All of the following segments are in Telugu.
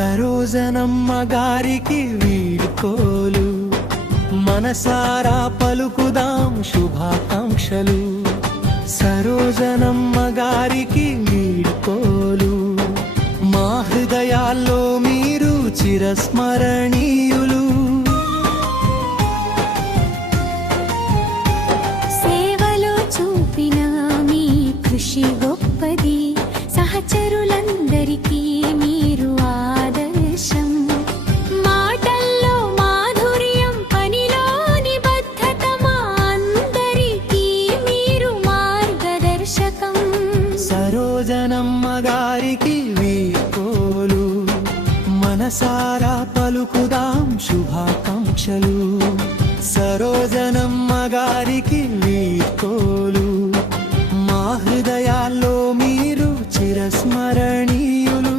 సరోజనమ్మ గారికి వీడ్కోలు, మనసారా పలుకుదాం శుభాకాంక్షలు. సరోజనమ్మ గారికి వీడ్కోలు, మా హృదయాల్లో మీరు చిరస్మరణీయులు. సేవలో చూపిన మీ కృషి గొప్పది, సహచరులందరికీ మీరు ఆదర్శం. మాటల్లో మాధుర్యం, పనిలో నిబద్ధత, మా అందరికీ మీరు మార్గదర్శకం. సరోజనమ్మ గారికి వీడ్కోలు, మనసారా పలుకుదాం శుభాకాంక్షలు. సరోజనమ్మ గారికి వీడ్కోలు, మా హృదయాల్లో మీరు చిరస్మరణీయులు.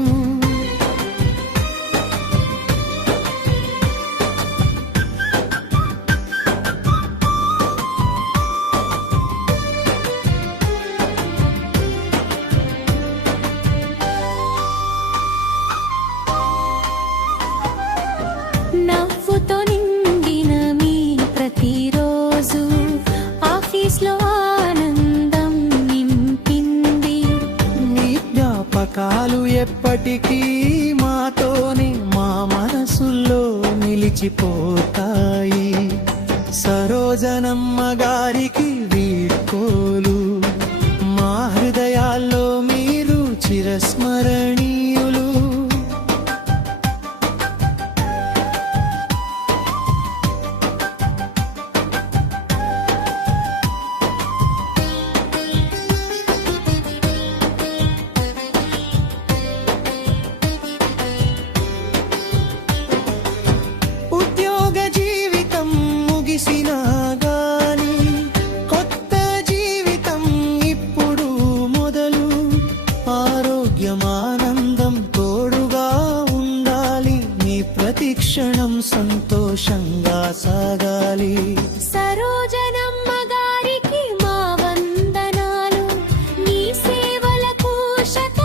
నవ్వుతో నిండిన మీ ప్రతిరోజు ఆఫీస్లో ఆనందం నింపింది. మీ జ్ఞాపకాలు ఎప్పటికీ మాతోనే మా మనసుల్లో నిలిచిపోతాయి. సరోజనమ్మ గారికి వీడ్కోలు, మా హృదయాల్లో మీరు చిరస్మరణీయులు. ఉద్యోగ జీవితం ముగిసినా గాని కొత్త జీవితం ఇప్పుడు మొదలు. ఆరోగ్యం ఆనందం తోడుగా ఉండాలి, మీ ప్రతి క్షణం సంతోషంగా సాగాలి. సరోజనమ్మ గారికి మా వందనాలు, మీ సేవలకు శత